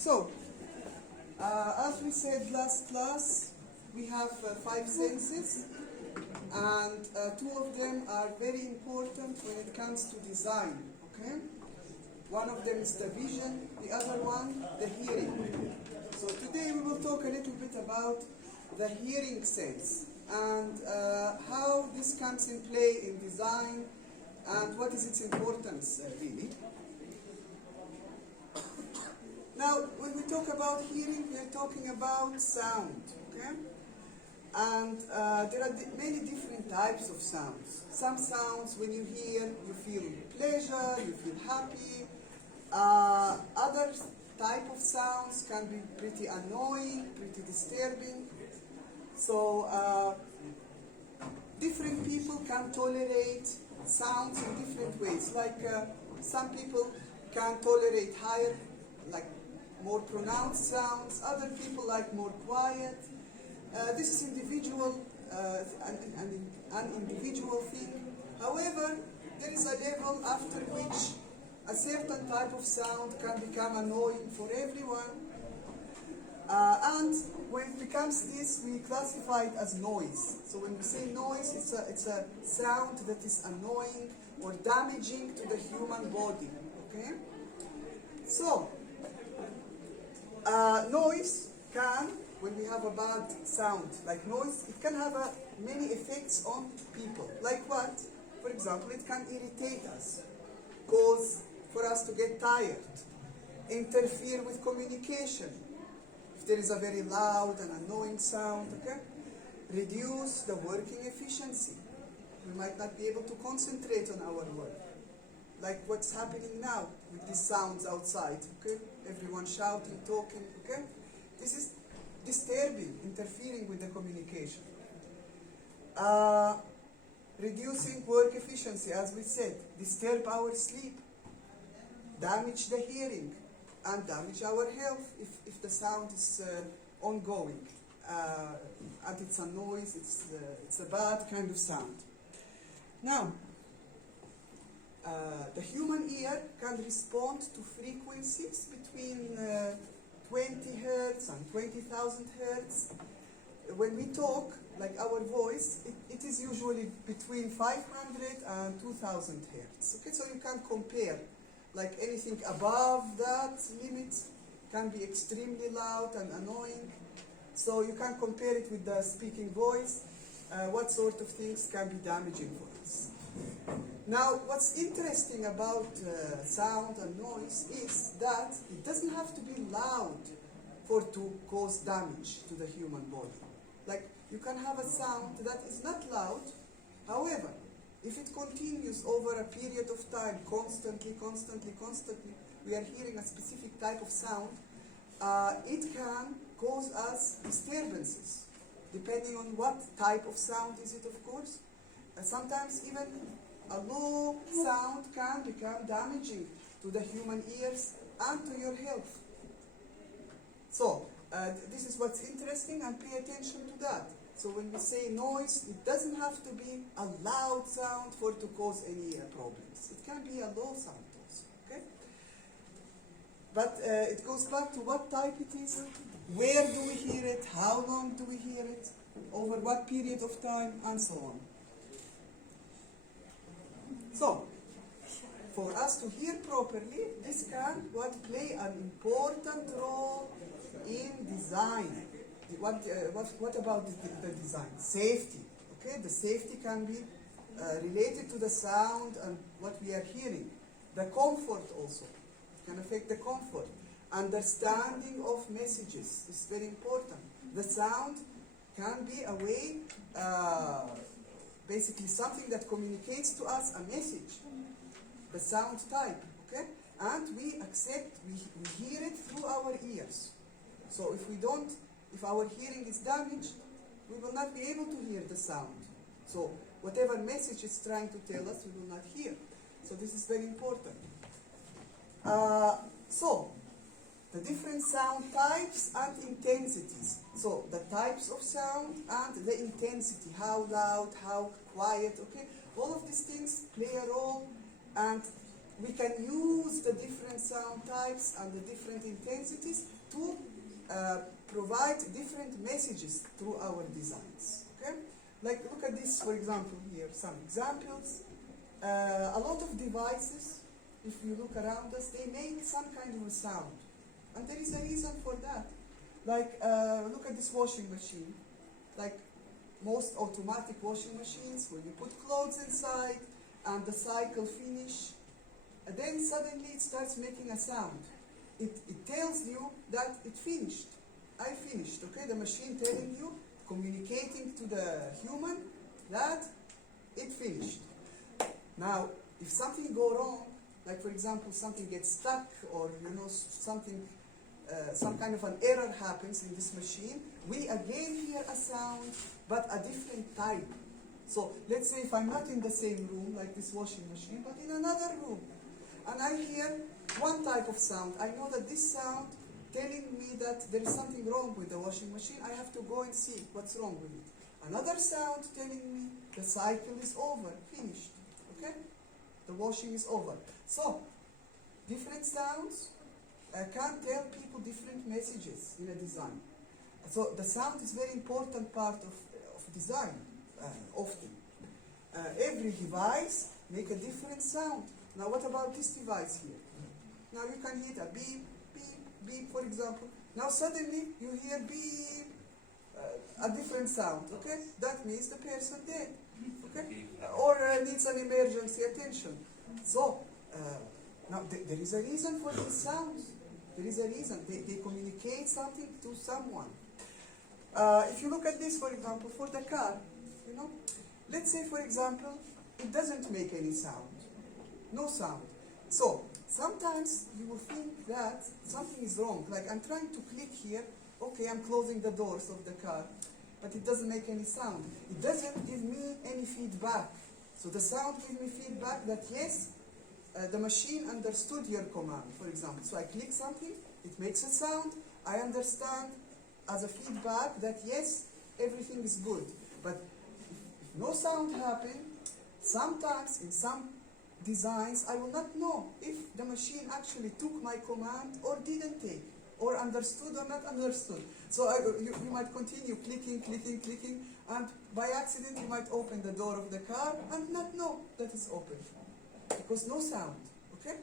So, as we said last class, we have 5 senses, and 2 of them are very important when it comes to design, okay? One of them is the vision, the other one, the hearing. So today we will talk a little bit about the hearing sense and how this comes in play in design and what is its importance really. Now, when we talk about hearing, we are talking about sound, okay? And there are many different types of sounds. Some sounds, when you hear, you feel pleasure, you feel happy. Other type of sounds can be pretty annoying, pretty disturbing. So, different people can tolerate sounds in different ways. Like some people can tolerate higher, like more pronounced sounds. Other people like more quiet. This is individual, an individual thing. However, there is a level after which a certain type of sound can become annoying for everyone. And when it becomes this, we classify it as noise. So when we say noise, it's a sound that is annoying or damaging to the human body. Okay? So, noise can, when we have a bad sound like noise, it can have many effects on people. Like what? For example, it can irritate us, cause for us to get tired, interfere with communication. If there is a very loud and annoying sound, okay? Reduce the working efficiency. We might not be able to concentrate on our work. Like what's happening now with these sounds outside, okay? Everyone shouting, talking, okay? This is disturbing, interfering with the communication. Reducing work efficiency, as we said, disturb our sleep, damage the hearing, and damage our health if the sound is ongoing. And it's a noise, it's a bad kind of sound. Now, the human ear can respond to frequencies between 20 hertz and 20,000 hertz. When we talk, like our voice, it is usually between 500 and 2,000 hertz. Okay, so you can compare. Like anything above that limit can be extremely loud and annoying. So you can compare it with the speaking voice. What sort of things can be damaging for us? Now, what's interesting about sound and noise is that it doesn't have to be loud to cause damage to the human body. Like, you can have a sound that is not loud, however, if it continues over a period of time, constantly, we are hearing a specific type of sound, it can cause us disturbances, depending on what type of sound is it, of course. Sometimes even a low sound can become damaging to the human ears and to your health. So, this is what's interesting, and pay attention to that. So when we say noise, it doesn't have to be a loud sound to cause any problems. It can be a low sound also, okay? But it goes back to what type it is, where do we hear it, how long do we hear it, over what period of time, and so on. So, for us to hear properly, this can play an important role in design. What about the design? Safety. Okay, the safety can be related to the sound and what we are hearing. The comfort also can affect the comfort. Understanding of messages is very important. The sound can be a way, basically something that communicates to us a message. The sound type, okay? And we accept, we hear it through our ears. So if our hearing is damaged, we will not be able to hear the sound. So whatever message it's trying to tell us, we will not hear. So this is very important. So the different sound types and intensities. So the types of sound and the intensity, how loud, how quiet, okay? All of these things play a role, and we can use the different sound types and the different intensities to provide different messages through our designs. Okay? Like, look at this, for example, here, some examples. A lot of devices, if you look around us, they make some kind of a sound. And there is a reason for that. Like, look at this washing machine. Like, most automatic washing machines, when you put clothes inside and the cycle finish, and then suddenly it starts making a sound. It tells you that it finished. I finished, okay? The machine telling you, communicating to the human that it finished. Now, if something go wrong, like for example, something gets stuck, or something, some kind of an error happens in this machine, we again hear a sound, but a different type. So let's say if I'm not in the same room, like this washing machine, but in another room, and I hear one type of sound, I know that this sound telling me that there is something wrong with the washing machine, I have to go and see what's wrong with it. Another sound telling me the cycle is over, finished, okay? The washing is over. So, different sounds can tell people different messages in a design. So the sound is very important part of design, often. Every device make a different sound. Now what about this device here? Now you can hit a beep, beep, beep, for example. Now suddenly you hear beep, a different sound, okay? That means the person dead, okay? Or needs an emergency attention. So, now there is a reason for these sounds. There is a reason. They communicate something to someone. If you look at this, for example, for the car, let's say, for example, it doesn't make any sound. No sound. So, sometimes you will think that something is wrong. Like, I'm trying to click here. Okay, I'm closing the doors of the car. But it doesn't make any sound. It doesn't give me any feedback. So the sound gives me feedback that, yes, the machine understood your command, for example. So I click something, it makes a sound. I understand as a feedback that, yes, everything is good. But if no sound happens, sometimes in some designs, I will not know if the machine actually took my command or didn't take, or understood or not understood. So you might continue clicking, clicking, clicking, and by accident you might open the door of the car and not know that it's open, because no sound, okay?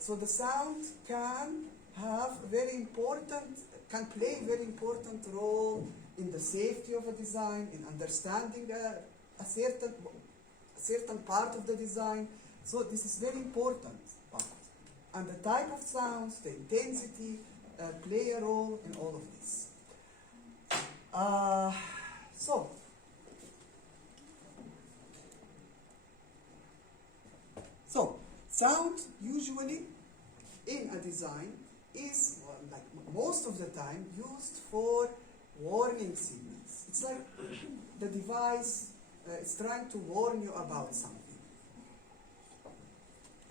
So the sound can have can play a very important role in the safety of a design, in understanding a certain part of the design. So this is very important part. And the type of sounds, the intensity, play a role in all of this. So, sound usually in a design is, like most of the time, used for warning signals. It's like the device is trying to warn you about something.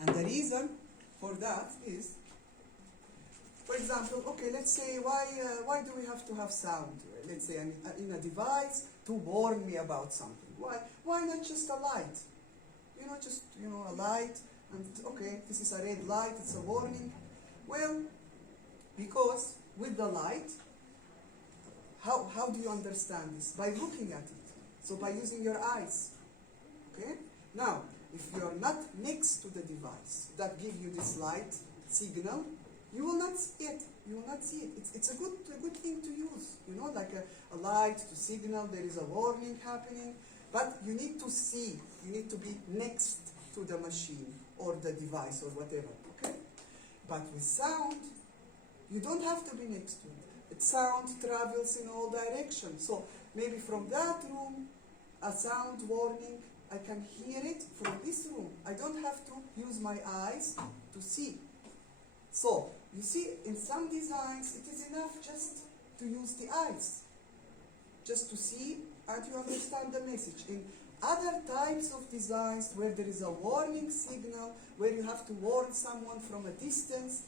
And the reason for that is, for example, okay, let's say, why do we have to have sound? Let's say in a device to warn me about something. Why not just a light? Just a light, and okay, this is a red light, it's a warning. Well, because with the light, how do you understand this? By looking at it. So by using your eyes. Okay? Now, if you're not next to the device that gives you this light signal, you will not see it. You will not see it. It's a good thing to use. Like a light to signal there is a warning happening. But you need to see. You need to be next to the machine or the device or whatever. Okay? But with sound, you don't have to be next to it. Sound travels in all directions. So maybe from that room, a sound warning, I can hear it from this room. I don't have to use my eyes to see. So, you see, in some designs, it is enough just to use the eyes, just to see and you understand the message. In other types of designs where there is a warning signal, where you have to warn someone from a distance,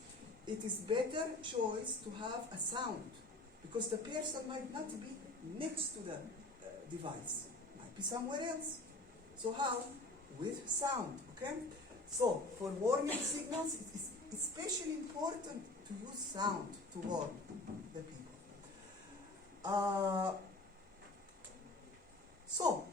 it is better choice to have a sound, because the person might not be next to the device, might be somewhere else. So how? With sound, okay? So, for warning signals, it is especially important to use sound to warn the people. So,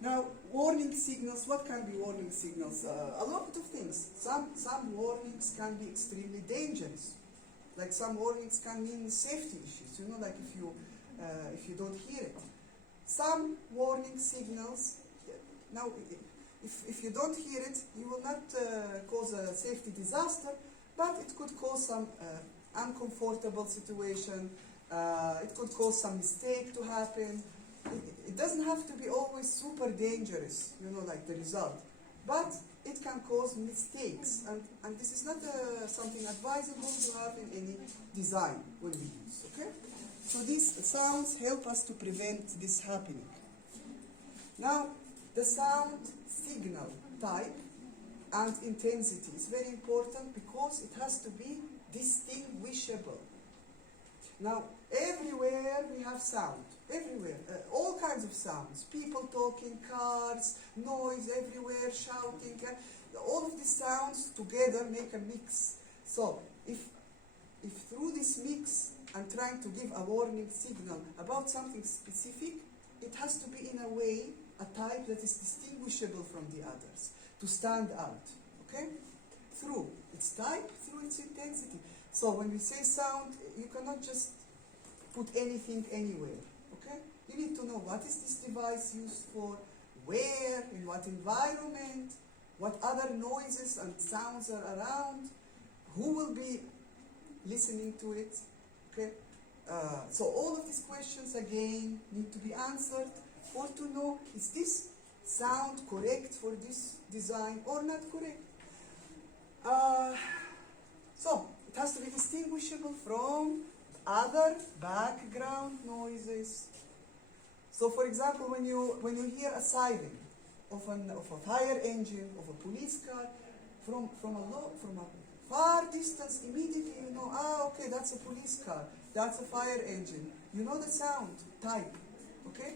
now warning signals, what can be warning signals? A lot of things. Some warnings can be extremely dangerous. Like some warnings can mean safety issues, you know, like if you don't hear it. Some warning signals, now if you don't hear it, you will not cause a safety disaster, but it could cause some uncomfortable situation, it could cause some mistake to happen. It doesn't have to be always super dangerous, you know, like the result, but it can cause mistakes, and this is not something advisable to have in any design when we use, okay? So these sounds help us to prevent this happening. Now, the sound signal type and intensity is very important because it has to be distinguishable. Now, everywhere we have sound, everywhere, all kinds of sounds, people talking, cars, noise everywhere, shouting, all of these sounds together make a mix. So, if through this mix I'm trying to give a warning signal about something specific, it has to be in a way, a type that is distinguishable from the others, to stand out, okay? Through its type, through its intensity. So when we say sound, you cannot just put anything anywhere, okay? You need to know what is this device used for, where, in what environment, what other noises and sounds are around, who will be listening to it, okay? So all of these questions again need to be answered for to know, is this sound correct for this design or not correct? So it has to be distinguishable from other background noises. So for example, when you hear a siren of a fire engine, of a police car, from a far distance, immediately you know, okay, that's a police car, that's a fire engine. You know the sound type, okay?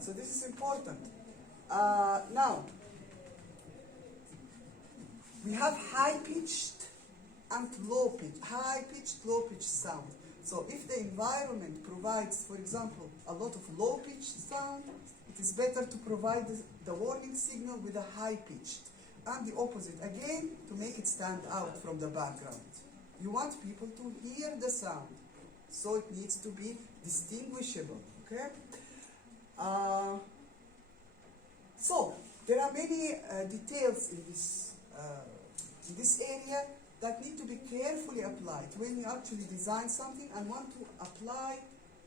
So this is important. Now, we have high-pitched and low-pitched, high-pitched, low-pitched sound. So if the environment provides, for example, a lot of low-pitched sound, it is better to provide the warning signal with a high-pitched. And the opposite, again, to make it stand out from the background. You want people to hear the sound, so it needs to be distinguishable, okay? So, there are many details in this area that need to be carefully applied when you actually design something and want to apply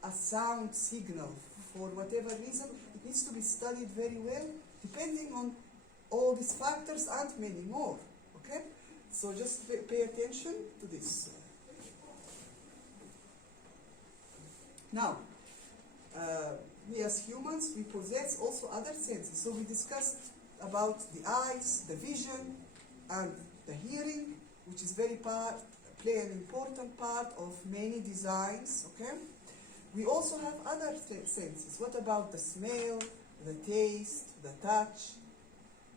a sound signal for whatever reason. It needs to be studied very well, depending on all these factors and many more, okay? So just pay attention to this. Now, we as humans, we possess also other senses. So we discussed about the eyes, the vision, and the hearing, which is play an important part of many designs, okay? We also have other senses. What about the smell, the taste, the touch?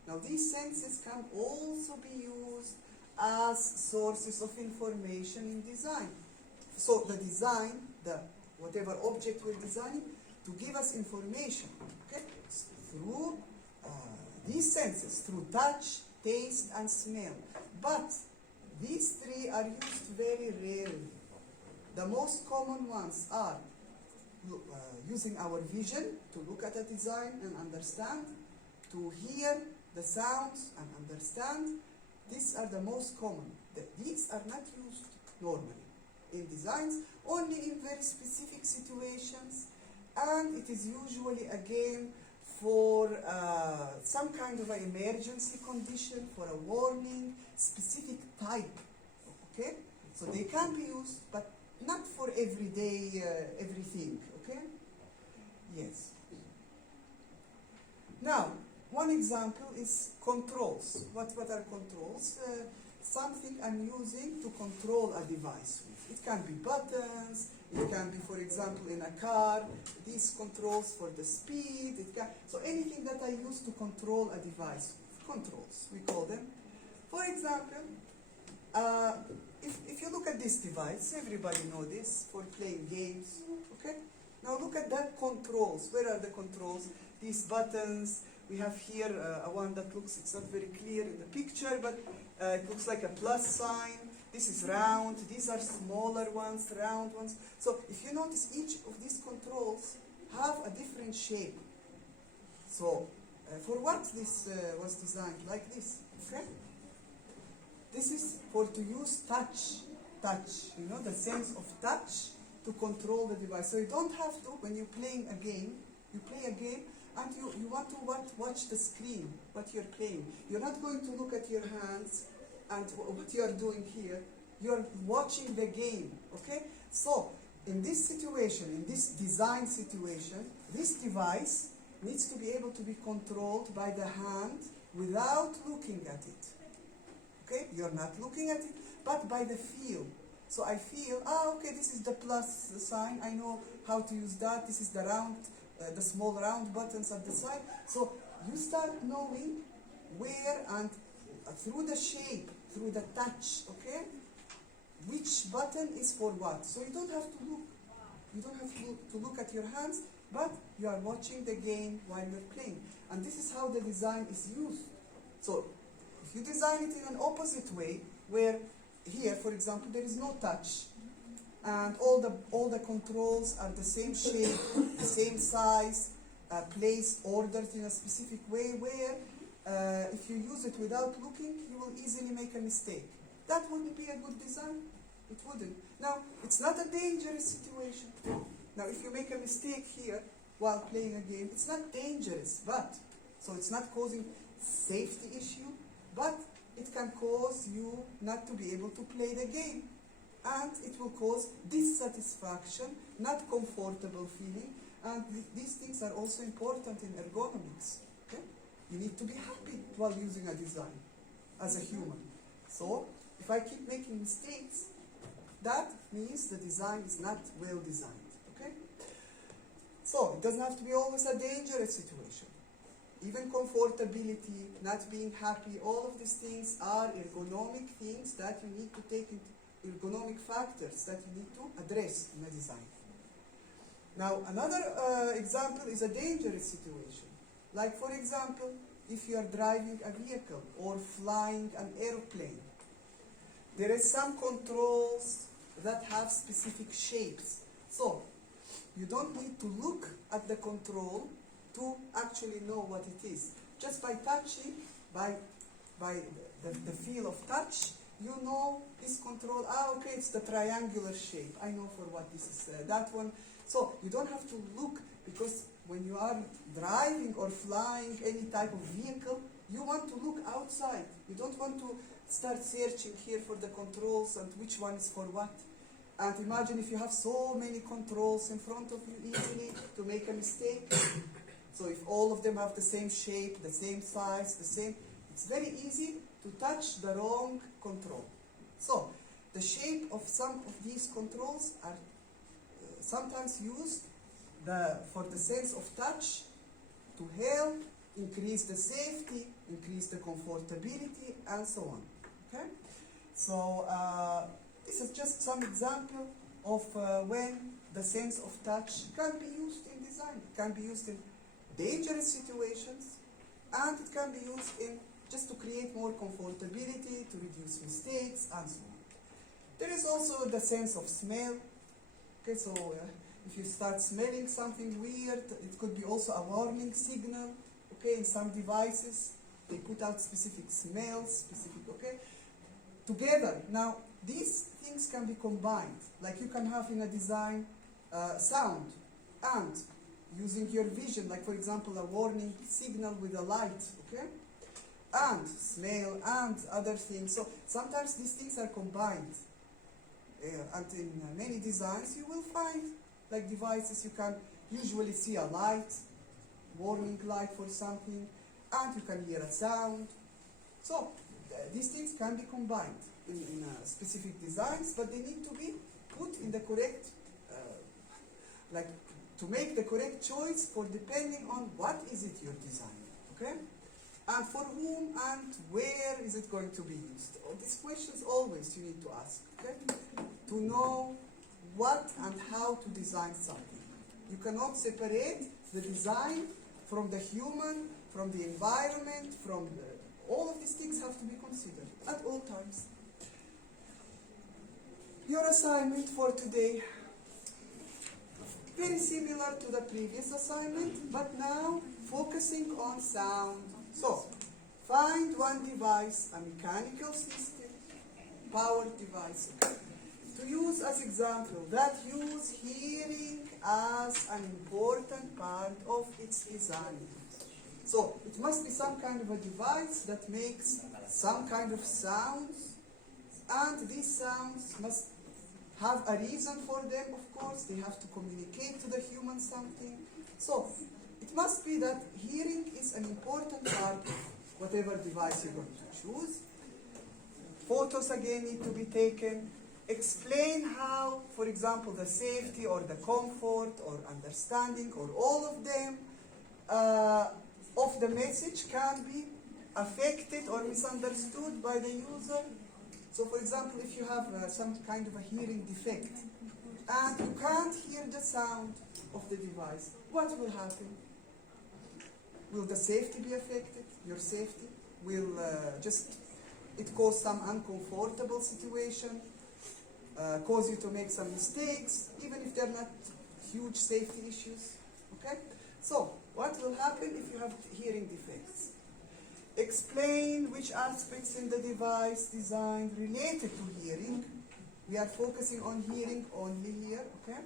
Now these senses can also be used as sources of information in design. So the design, whatever object we're designing, to give us information, okay? Through these senses, through touch, taste, and smell. But these three are used very rarely. The most common ones are using our vision to look at a design and understand, to hear the sounds and understand. These are the most common. These are not used normally in designs, only in very specific situations, and it is usually again for some kind of an emergency condition, for a warning, specific type, okay? So they can be used, but not for everyday everything, okay? Yes. Now, one example is controls. What are controls? something I'm using to control a device with. It can be buttons, it can be, for example, in a car, these controls for the speed, so anything that I use to control a device with. Controls, we call them. For example, if you look at this device, everybody know this, for playing games, okay? Now look at that controls. Where are the controls? These buttons. We have here a one that looks, it's not very clear in the picture, but it looks like a plus sign. This is round. These are smaller ones, round ones. So if you notice, each of these controls have a different shape. So for what this was designed, like this, okay? This is for to use touch, you know, the sense of touch to control the device. So you don't have to, when you're playing a game, you play a game and you want to watch the screen, what you're playing. You're not going to look at your hands and what you're doing here. You're watching the game, okay? So in this situation, in this design situation, this device needs to be able to be controlled by the hand without looking at it. Okay, you're not looking at it, but by the feel. So I feel, okay, this is the plus sign. I know how to use that. This is the round, the small round buttons at the side. So you start knowing where and through the shape, through the touch, okay, which button is for what. So you don't have to look. You don't have to look at your hands, but you are watching the game while you're playing. And this is how the design is used. So if you design it in an opposite way, where here, for example, there is no touch, and all the controls are the same shape, the same size, placed, ordered in a specific way, where if you use it without looking, you will easily make a mistake. That wouldn't be a good design. It wouldn't. Now, it's not a dangerous situation. Now, if you make a mistake here while playing a game, it's not dangerous, but, so it's not causing safety issue, but it can cause you not to be able to play the game. And it will cause dissatisfaction, not comfortable feeling, and these things are also important in ergonomics. Okay? You need to be happy while using a design as a human. So, if I keep making mistakes, that means the design is not well designed. Okay? So, it doesn't have to be always a dangerous situation. Even comfortability, not being happy, all of these things are ergonomic things that you need to take into ergonomic factors that you need to address in a design. Now, another example is a dangerous situation. Like, for example, if you are driving a vehicle or flying an airplane, there is some controls that have specific shapes. So, you don't need to look at the control to actually know what it is. Just by touching, by the feel of touch, you know this control, okay, it's the triangular shape. I know for what this is, that one. So you don't have to look, because when you are driving or flying any type of vehicle, you want to look outside. You don't want to start searching here for the controls and which one is for what. And imagine if you have so many controls in front of you easily to make a mistake. So if all of them have the same shape, the same size, it's very easy to touch the wrong control. So the shape of some of these controls are sometimes used for the sense of touch to help increase the safety, increase the comfortability, and so on. Okay? So this is just some example of when the sense of touch can be used in design. It can be used in dangerous situations, and it can be used in just to create more comfortability, to reduce mistakes, and so on. There is also the sense of smell. Okay, so if you start smelling something weird, it could be also a warning signal. Okay, in some devices, they put out specific smells, okay, together. Now, these things can be combined. Like you can have in a design sound and using your vision, like for example, a warning signal with a light, okay? And smell and other things. So sometimes these things are combined. And in many designs, you will find like devices you can usually see a light, warning light for something, and you can hear a sound. So these things can be combined in specific designs, but they need to be put in the correct, like to make the correct choice for depending on what is it you're designing, okay? And for whom and where is it going to be used? These questions always you need to ask, okay? To know what and how to design something. You cannot separate the design from the human, from the environment, from all of these things have to be considered at all times. Your assignment for today, very similar to the previous assignment, but now focusing on sound. So, find one device, a mechanical system, powered device, to use as example, that use hearing as an important part of its design. So, it must be some kind of a device that makes some kind of sounds, and these sounds must have a reason for them, of course. They have to communicate to the human something. So, it must be that hearing is an important part of whatever device you're going to choose. Photos again need to be taken. Explain how, for example, the safety or the comfort or understanding or all of them of the message can be affected or misunderstood by the user. So, for example, if you have some kind of a hearing defect and you can't hear the sound of the device, what will happen? Will the safety be affected? Your safety? Will it cause some uncomfortable situation? Cause you to make some mistakes, even if they're not huge safety issues? Okay? So, what will happen if you have hearing defects? Explain which aspects in the device design related to hearing. We are focusing on hearing only here, okay?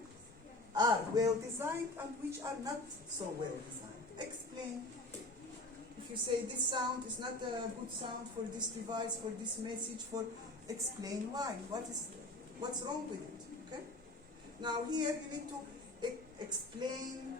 Are well designed and which are not so well designed. Explain. If you say this sound is not a good sound for this device, for this message, explain why. What's wrong with it, okay? Now here you need to explain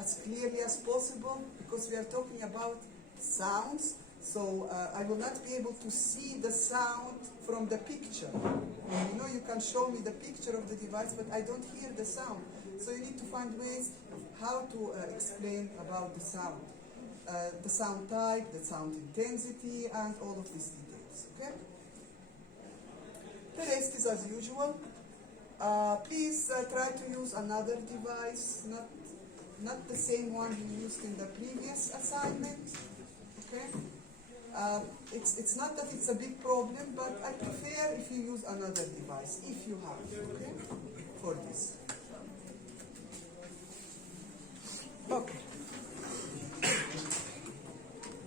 as clearly as possible, because we are talking about sounds. So I will not be able to see the sound from the picture. You know, you can show me the picture of the device, but I don't hear the sound. So you need to find ways how to explain about the sound type, the sound intensity, and all of these details, okay? The rest is as usual. Please try to use another device, not the same one you used in the previous assignment, okay? It's not that it's a big problem, but I prefer if you use another device, if you have, okay, for this. Okay.